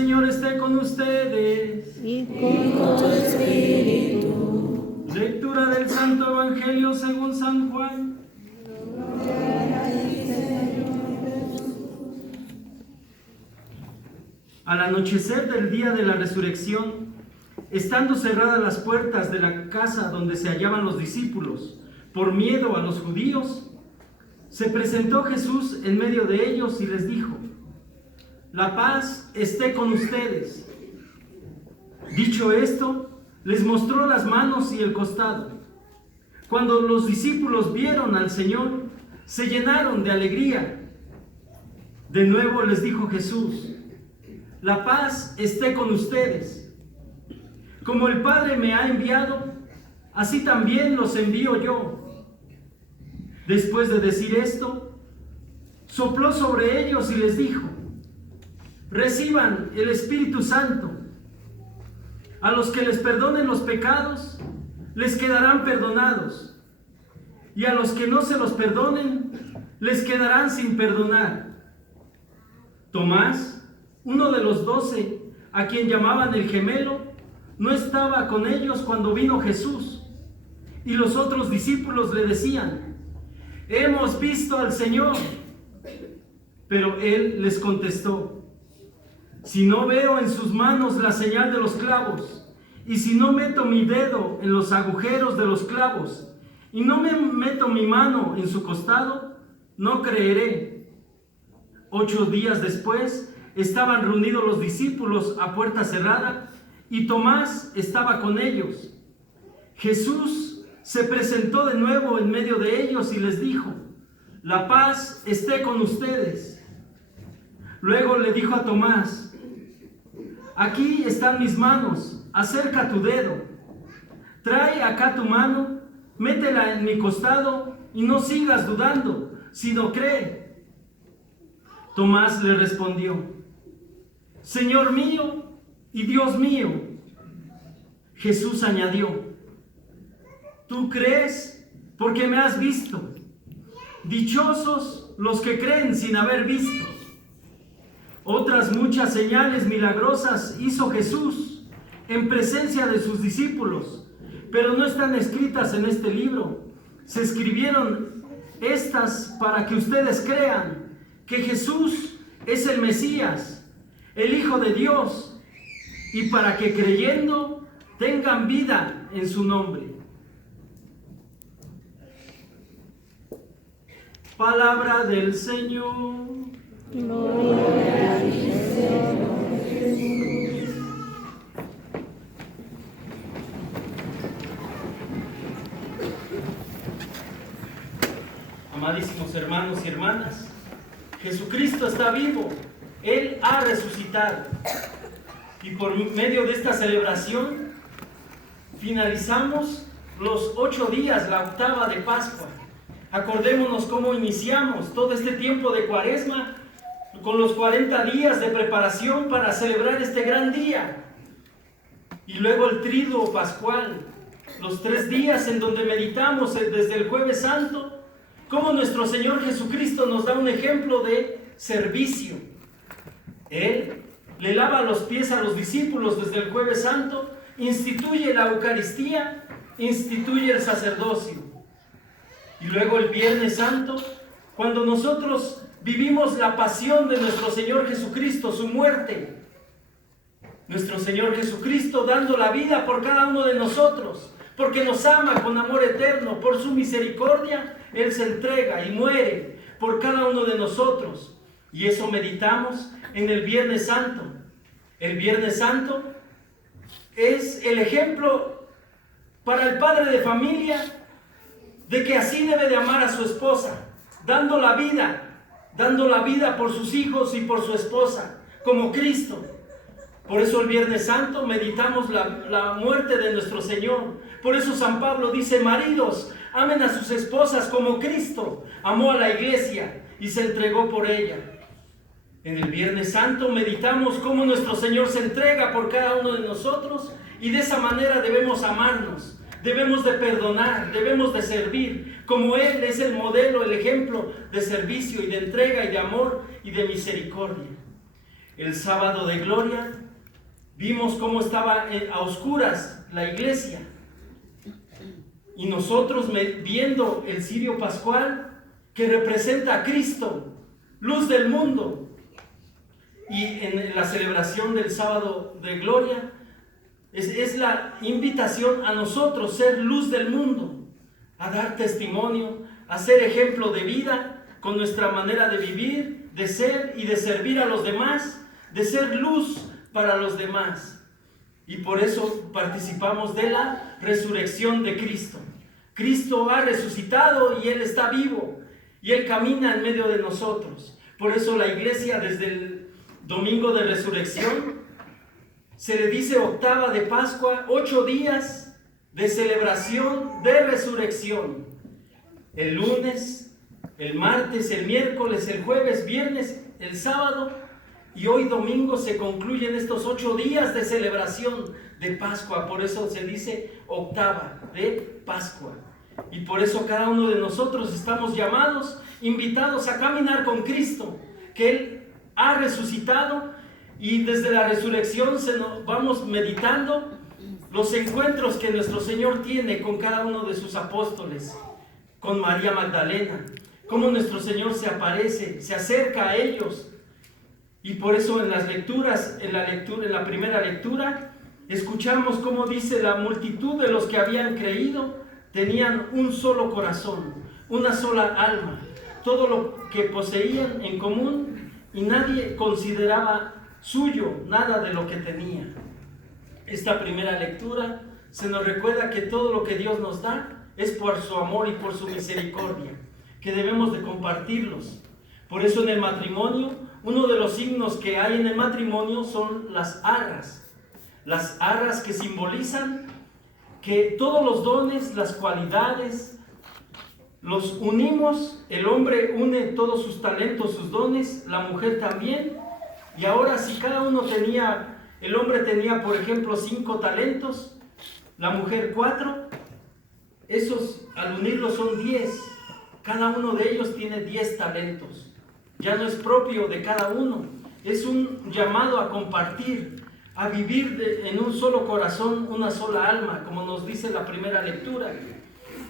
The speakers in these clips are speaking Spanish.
Señor esté con ustedes. Y con tu espíritu. Lectura del Santo Evangelio según San Juan. Al anochecer del día de la resurrección, estando cerradas las puertas de la casa donde se hallaban los discípulos, por miedo a los judíos, se presentó Jesús en medio de ellos y les dijo: la paz esté con ustedes. Dicho esto, les mostró las manos y el costado. Cuando los discípulos vieron al Señor, se llenaron de alegría. De nuevo les dijo Jesús: la paz esté con ustedes. Como el Padre me ha enviado, así también los envío yo. Después de decir esto, sopló sobre ellos y les dijo: reciban el Espíritu Santo. A los que les perdonen los pecados, les quedarán perdonados. Y a los que no se los perdonen, les quedarán sin perdonar. Tomás, uno de los 12, a quien llamaban el gemelo, no estaba con ellos cuando vino Jesús. Y los otros discípulos le decían: hemos visto al Señor. Pero él les contestó: si no veo en sus manos la señal de los clavos, y si no meto mi dedo en los agujeros de los clavos, y no me meto mi mano en su costado, no creeré. 8 días después, estaban reunidos los discípulos a puerta cerrada, y Tomás estaba con ellos. Jesús se presentó de nuevo en medio de ellos y les dijo: la paz esté con ustedes. Luego le dijo a Tomás: aquí están mis manos, acerca tu dedo. Trae acá tu mano, métela en mi costado y no sigas dudando, sino cree. Tomás le respondió: Señor mío y Dios mío. Jesús añadió: tú crees porque me has visto. Dichosos los que creen sin haber visto. Otras muchas señales milagrosas hizo Jesús en presencia de sus discípulos, pero no están escritas en este libro. Se escribieron estas para que ustedes crean que Jesús es el Mesías, el Hijo de Dios, y para que creyendo tengan vida en su nombre. Palabra del Señor. Gloria a ti, Señor Jesús. Amadísimos hermanos y hermanas, Jesucristo está vivo, Él ha resucitado. Y por medio de esta celebración, finalizamos los 8 días, la octava de Pascua. Acordémonos cómo iniciamos todo este tiempo de Cuaresma, con los 40 días de preparación para celebrar este gran día. Y luego el Triduo Pascual, los 3 días en donde meditamos desde el Jueves Santo, cómo nuestro Señor Jesucristo nos da un ejemplo de servicio. Él le lava los pies a los discípulos desde el Jueves Santo, instituye la Eucaristía, instituye el sacerdocio. Y luego el Viernes Santo, cuando nosotros vivimos la pasión de nuestro Señor Jesucristo, su muerte. Nuestro Señor Jesucristo dando la vida por cada uno de nosotros, porque nos ama con amor eterno, por su misericordia, Él se entrega y muere por cada uno de nosotros. Y eso meditamos en el Viernes Santo. El Viernes Santo es el ejemplo para el padre de familia de que así debe de amar a su esposa, dando la vida por sus hijos y por su esposa, como Cristo. Por eso el Viernes Santo meditamos la muerte de nuestro Señor. Por eso San Pablo dice: maridos, amen a sus esposas como Cristo amó a la iglesia y se entregó por ella. En el Viernes Santo meditamos cómo nuestro Señor se entrega por cada uno de nosotros, y de esa manera debemos amarnos, debemos de perdonar, debemos de servir, como Él es el modelo, el ejemplo de servicio y de entrega y de amor y de misericordia. el sábado de gloria, vimos cómo estaba a oscuras la iglesia. Y nosotros viendo el cirio pascual que representa a Cristo, luz del mundo. Y en la celebración del sábado de gloria es la invitación a nosotros ser luz del mundo, a dar testimonio, a ser ejemplo de vida con nuestra manera de vivir, de ser y de servir a los demás, de ser luz para los demás. Y por eso participamos de la resurrección de Cristo. Cristo ha resucitado y Él está vivo y Él camina en medio de nosotros. Por eso la iglesia desde el domingo de resurrección se le dice octava de Pascua, 8 días de celebración de resurrección. El lunes, el martes, el miércoles, el jueves, viernes, el sábado y hoy domingo se concluyen estos 8 días de celebración de Pascua. Por eso se dice octava de Pascua. Y por eso cada uno de nosotros estamos llamados, invitados a caminar con Cristo, que Él ha resucitado, y desde la resurrección vamos meditando los encuentros que nuestro Señor tiene con cada uno de sus apóstoles, con María Magdalena, cómo nuestro Señor se aparece, se acerca a ellos. Y por eso en las lecturas, en la primera lectura, escuchamos cómo dice: la multitud de los que habían creído tenían un solo corazón, una sola alma, todo lo que poseían en común, y nadie consideraba suyo nada de lo que tenía. Esta primera lectura se nos recuerda que todo lo que Dios nos da es por su amor y por su misericordia, que debemos de compartirlos. Por eso en el matrimonio, uno de los signos que hay en el matrimonio son las arras que simbolizan que todos los dones, las cualidades, los unimos. El hombre une todos sus talentos, sus dones, la mujer también. Y ahora si cada uno el hombre tenía por ejemplo 5 talentos, la mujer 4, esos al unirlos son 10. Cada uno de ellos tiene 10 talentos. Ya no es propio de cada uno, es un llamado a compartir, a vivir en un solo corazón, una sola alma, como nos dice la primera lectura.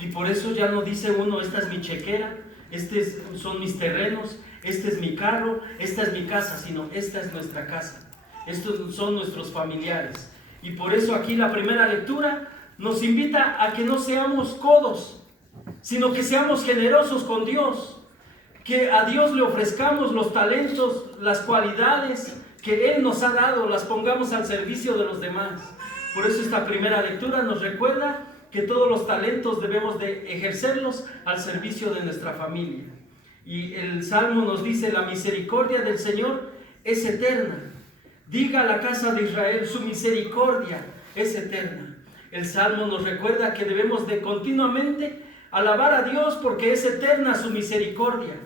Y por eso ya no dice uno: esta es mi chequera, son mis terrenos, este es mi carro, esta es mi casa, sino esta es nuestra casa, estos son nuestros familiares. Y por eso aquí la primera lectura nos invita a que no seamos codos, sino que seamos generosos con Dios, que a Dios le ofrezcamos los talentos, las cualidades que Él nos ha dado, las pongamos al servicio de los demás. Por eso esta primera lectura nos recuerda que todos los talentos debemos de ejercerlos al servicio de nuestra familia. Y el Salmo nos dice: la misericordia del Señor es eterna. Diga a la casa de Israel: su misericordia es eterna. El Salmo nos recuerda que debemos de continuamente alabar a Dios porque es eterna su misericordia.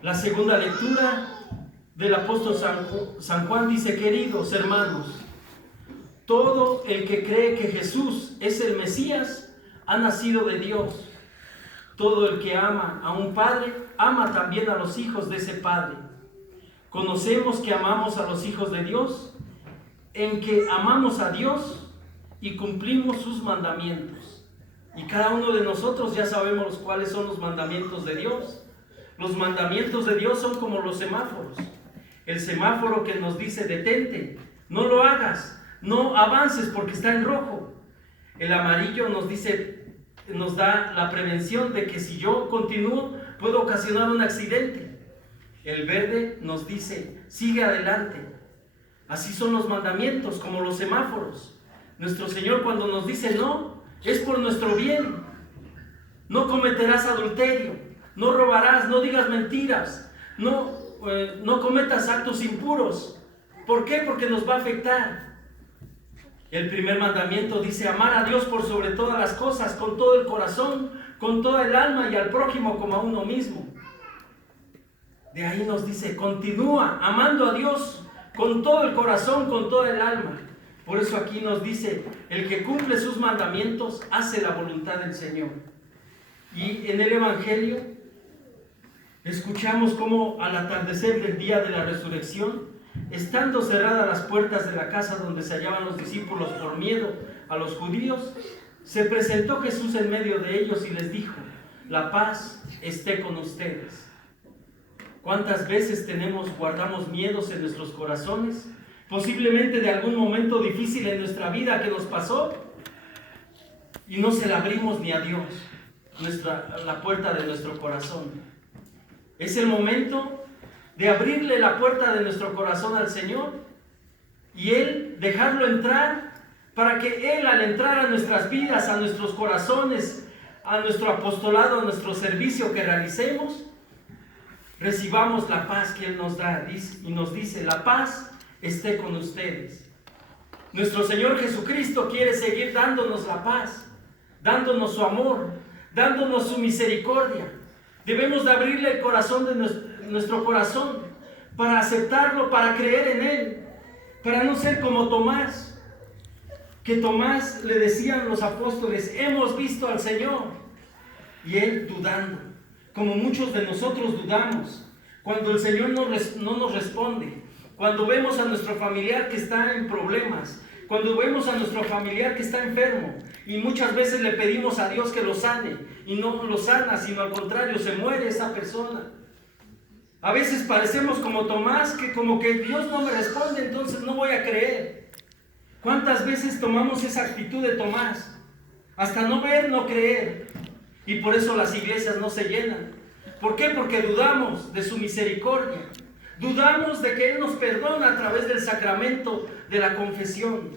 La segunda lectura del apóstol San Juan dice: queridos hermanos, todo el que cree que Jesús es el Mesías ha nacido de Dios. Todo el que ama a un padre, ama también a los hijos de ese padre. Conocemos que amamos a los hijos de Dios, en que amamos a Dios y cumplimos sus mandamientos. Y cada uno de nosotros ya sabemos cuáles son los mandamientos de Dios. Los mandamientos de Dios son como los semáforos. El semáforo que nos dice: detente, no lo hagas, no avances porque está en rojo. El amarillo nos da la prevención de que si yo continúo puedo ocasionar un accidente. El verde nos dice: sigue adelante. Así son los mandamientos, como los semáforos. Nuestro Señor, cuando nos dice no, es por nuestro bien. No cometerás adulterio, no robarás, no digas mentiras, no cometas actos impuros. ¿Por qué? Porque nos va a afectar. El primer mandamiento dice: amar a Dios por sobre todas las cosas, con todo el corazón, con toda el alma, y al prójimo como a uno mismo. De ahí nos dice: continúa amando a Dios con todo el corazón, con toda el alma. Por eso aquí nos dice: el que cumple sus mandamientos hace la voluntad del Señor. Y en el Evangelio escuchamos cómo al atardecer del día de la resurrección, estando cerradas las puertas de la casa donde se hallaban los discípulos por miedo a los judíos, se presentó Jesús en medio de ellos y les dijo: la paz esté con ustedes. ¿Cuántas veces guardamos miedos en nuestros corazones? Posiblemente de algún momento difícil en nuestra vida que nos pasó y no se la abrimos ni a Dios, la puerta de nuestro corazón. Es el momento de abrirle la puerta de nuestro corazón al Señor y Él dejarlo entrar, para que Él, al entrar a nuestras vidas, a nuestros corazones, a nuestro apostolado, a nuestro servicio que realicemos, recibamos la paz que Él nos da. Y nos dice: la paz esté con ustedes. Nuestro Señor Jesucristo quiere seguir dándonos la paz, dándonos su amor, dándonos su misericordia. Debemos de abrirle el corazón de nuestro corazón para aceptarlo, para creer en Él, para no ser como Tomás. Que Tomás le decían los apóstoles: hemos visto al Señor. Y él dudando, como muchos de nosotros dudamos, cuando el Señor no nos responde, cuando vemos a nuestro familiar que está en problemas, cuando vemos a nuestro familiar que está enfermo, y muchas veces le pedimos a Dios que lo sane, y no lo sana, sino al contrario, se muere esa persona. A veces parecemos como Tomás, que como que Dios no me responde, entonces no voy a creer. ¿Cuántas veces tomamos esa actitud de Tomás? Hasta no ver, no creer. Y por eso las iglesias no se llenan. ¿Por qué? Porque dudamos de su misericordia. Dudamos de que Él nos perdona a través del sacramento de la confesión.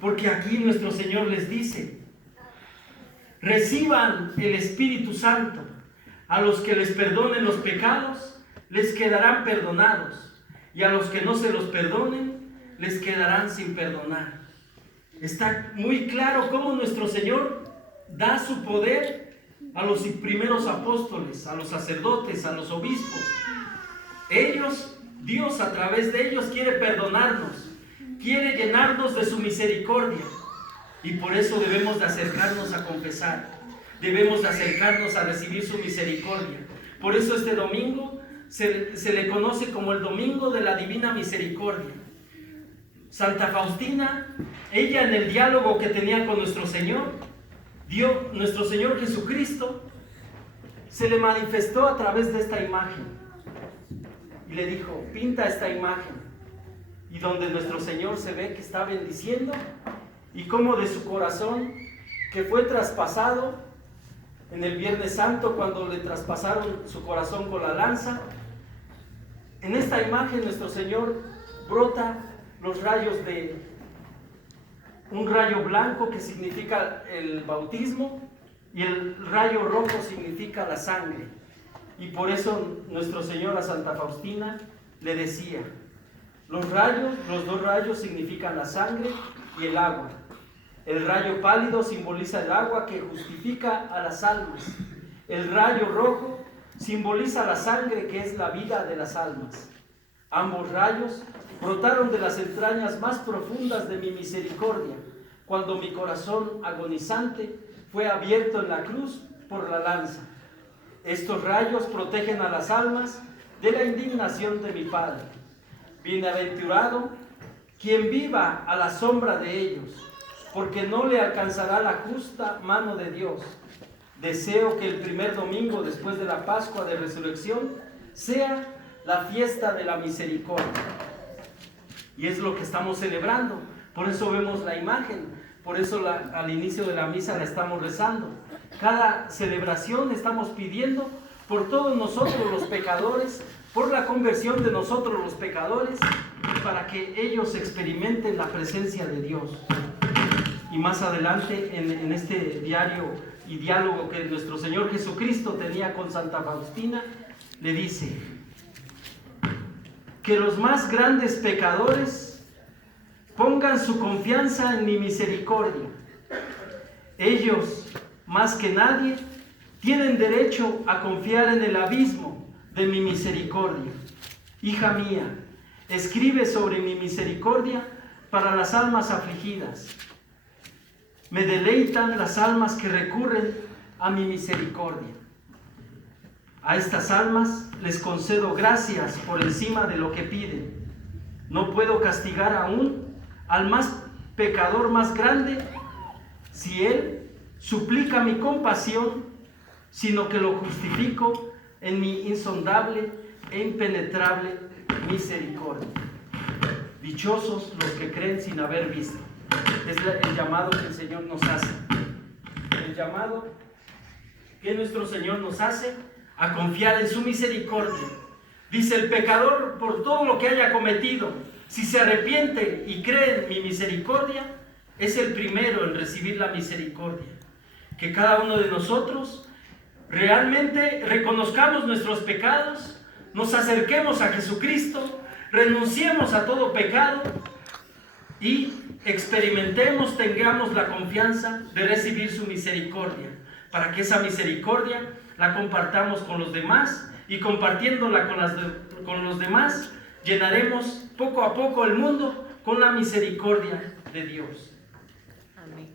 Porque aquí nuestro Señor les dice: reciban el Espíritu Santo. A los que les perdonen los pecados, les quedarán perdonados. Y a los que no se los perdonen, les quedarán sin perdonar. Está muy claro cómo nuestro Señor da su poder a los primeros apóstoles, a los sacerdotes, a los obispos. Dios a través de ellos quiere perdonarnos, quiere llenarnos de su misericordia. Y por eso debemos de acercarnos a confesar, debemos de acercarnos a recibir su misericordia. Por eso este domingo se le conoce como el Domingo de la Divina Misericordia. Santa Faustina, ella en el diálogo que tenía con nuestro Señor, nuestro Señor Jesucristo se le manifestó a través de esta imagen y le dijo: pinta esta imagen, y donde nuestro Señor se ve que está bendiciendo y cómo de su corazón, que fue traspasado en el Viernes Santo, cuando le traspasaron su corazón con la lanza, en esta imagen nuestro Señor brota los rayos de un rayo blanco que significa el bautismo y el rayo rojo significa la sangre. Y por eso nuestro Señor a Santa Faustina le decía: los dos rayos significan la sangre y el agua. El rayo pálido simboliza el agua que justifica a las almas. El rayo rojo simboliza la sangre que es la vida de las almas. Ambos rayos brotaron de las entrañas más profundas de mi misericordia, cuando mi corazón agonizante fue abierto en la cruz por la lanza. Estos rayos protegen a las almas de la indignación de mi Padre. Bienaventurado quien viva a la sombra de ellos, porque no le alcanzará la justa mano de Dios. Deseo que el primer domingo después de la Pascua de Resurrección sea la fiesta de la misericordia. Y es lo que estamos celebrando. Por eso vemos la imagen, por eso al inicio de la misa la estamos rezando. Cada celebración estamos pidiendo por todos nosotros los pecadores, por la conversión de nosotros los pecadores, para que ellos experimenten la presencia de Dios. Y más adelante en este diario y diálogo que nuestro Señor Jesucristo tenía con Santa Faustina, le dice: que los más grandes pecadores pongan su confianza en mi misericordia. Ellos, más que nadie, tienen derecho a confiar en el abismo de mi misericordia. Hija mía, escribe sobre mi misericordia para las almas afligidas. Me deleitan las almas que recurren a mi misericordia. A estas almas les concedo gracias por encima de lo que piden. No puedo castigar aún al más pecador más grande si él suplica mi compasión, sino que lo justifico en mi insondable e impenetrable misericordia. Dichosos los que creen sin haber visto. Es el llamado que el Señor nos hace. El llamado que nuestro Señor nos hace a confiar en su misericordia. Dice: el pecador, por todo lo que haya cometido, si se arrepiente y cree en mi misericordia, es el primero en recibir la misericordia. Que cada uno de nosotros realmente reconozcamos nuestros pecados, nos acerquemos a Jesucristo, renunciemos a todo pecado y experimentemos, tengamos la confianza de recibir su misericordia, para que esa misericordia la compartamos con los demás, y compartiéndola con los demás llenaremos poco a poco el mundo con la misericordia de Dios. Amén.